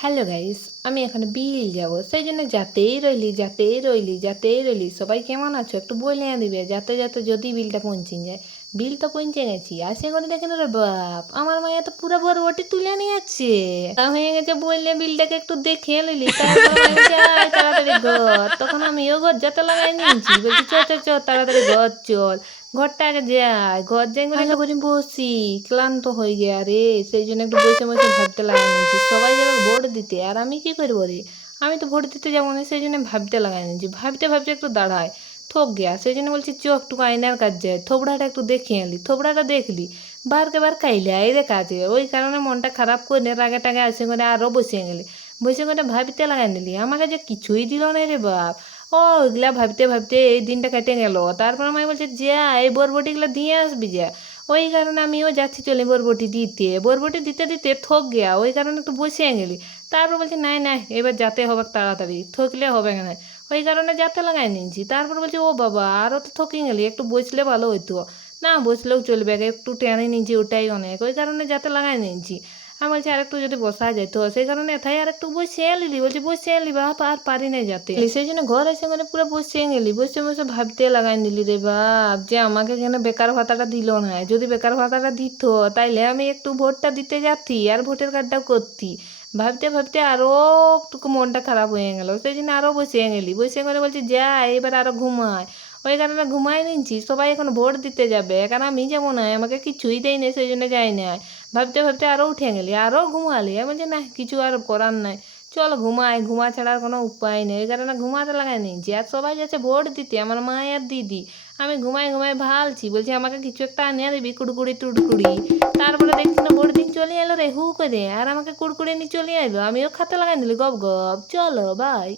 Hello guys, আমি এখন বিল যাব, সেই জন্য যাতেই রইলি। সবাই কেমন আছো একটু বলে দিবে, যাতে যাতে যদি বিলটা পৌঁছে যায়। বিল তো পৌঁছে গেছি, আসে করে দেখেন রে বাপ, আমার মাইয়া তো পুরো বরবটি তুলে নিয়ে যাচ্ছে। তা হয়ে গেছে বললে বিলটাকে একটু দেখে নিলি, তারপর আমি বলছি, আয় তাড়াতাড়ি ঘর। তখন আমিও ঘর যেতে লাগাই নিয়েছি, বলছি চ চ চ তাড়াতাড়ি ঘর চল। ঘরটা আগে যাই, ঘর যাই করে ভালো করে বসি, ক্লান্ত হয়ে গিয়া রে। সেই জন্য একটু বসে বসে ভাবতে লাগাই নিয়েছি, সবাই যাবে ভোট দিতে, আর আমি কি করবো রে। আমি তো ভোট দিতে যাবো না, সেই জন্য ভাবতে লাগাই নিয়েছি। ভাবতে ভাবতে একটু দাঁড়ায় থক গিয়া, সেই জন্য বলছি চ একটু আয়নার কাজ যায়, থোবড়াটা একটু দেখে এলি। থোবড়াটা দেখলি, বারকে বার খাইলে এরে কাজে, ওই কারণে মনটা খারাপ করে রাগে টাগে আসে করে আরও বসে গেলি। বসে করে ভাবতে লাগাই নিলি, আমাকে যে কিছুই দিল না রে বাপ। ও ওইগুলা ভাবতে ভাবতে এই দিনটা কেটে গেল। তারপর আমি বলছে যা এই বরবটিগুলো দিয়ে আসবি যা। ওই কারণে আমিও যাচ্ছি চলে বরবটি দিতে, বরবটি দিতে দিতে থক গিয়া, ওই কারণে একটু বসে গেলি। তারপর বলছি নাই নাই এবার যাতে হবে তাড়াতাড়ি, থকলে হবে না। ওই কারণে যাতে লাগাই নিয়েছি। তারপর বলছি ও বাবা আরও তো থকে গেলি, একটু বসলে ভালো হইতো। না বসলেও চলবে, একটু টেনে নিয়েছি ওটাই অনেক, ওই কারণে যাতে লাগাই নিয়েছি। আমি বলছি আর একটু যদি বসা যেত, সেই কারণে এথাই আর একটু বসে এলি, বলছি বসে এলি বাপ, আর পারি না যাতে। সেই জন্য ঘর এসে মানে পুরো বসে গেলি, বসে বসে ভাবতে লাগাই নিলি রে বাপ, যে আমাকে কেন বেকার ভাতাটা দিল না। যদি বেকার ভাতাটা দিত তাইলে আমি একটু ভোটটা দিতে যাচ্ছি আর ভোটের কার্ডটাও করতি। ভাবতে ভাবতে আরও একটু মনটা খারাপ হয়ে গেল, সেই জন্য আরও বসে গেলি। বসে করে বলছি যা এবার আরও ঘুমায়। ওই কারণে ঘুমাই নিচ্ছি, সবাই এখন ভোট দিতে যাবে, কারণ আমি যাবো না, আমাকে কিছুই দেয় না, সেই জন্য যাই না। ভাবতে ভাবতে আরও উঠে গেলি, আরও ঘুমালি। আমি বলছি না কিছু আর করার নাই, চল ঘুমাই, ঘুমা ছাড়া আর কোনো উপায় নেই। ওই কারণে ঘুমাতে লাগাই নিয়েছি, আর সবাই যাচ্ছে ভোট দিতে, আমার মা আর দিদি। আমি ঘুমাই ঘুমাই ভালছি, বলছি আমাকে কিছু একটা আনিয়ে দিবি কুড়কুড়ি টুড়কুড়ি। তারপরে দেখছি না ভোট দিন চলে এলো রে হু করে, আর আমাকে কুড়কুড়ি নিয়ে চলে এলো। আমিও খাতে লাগাই দিলি গপ গপ। চলো বাই।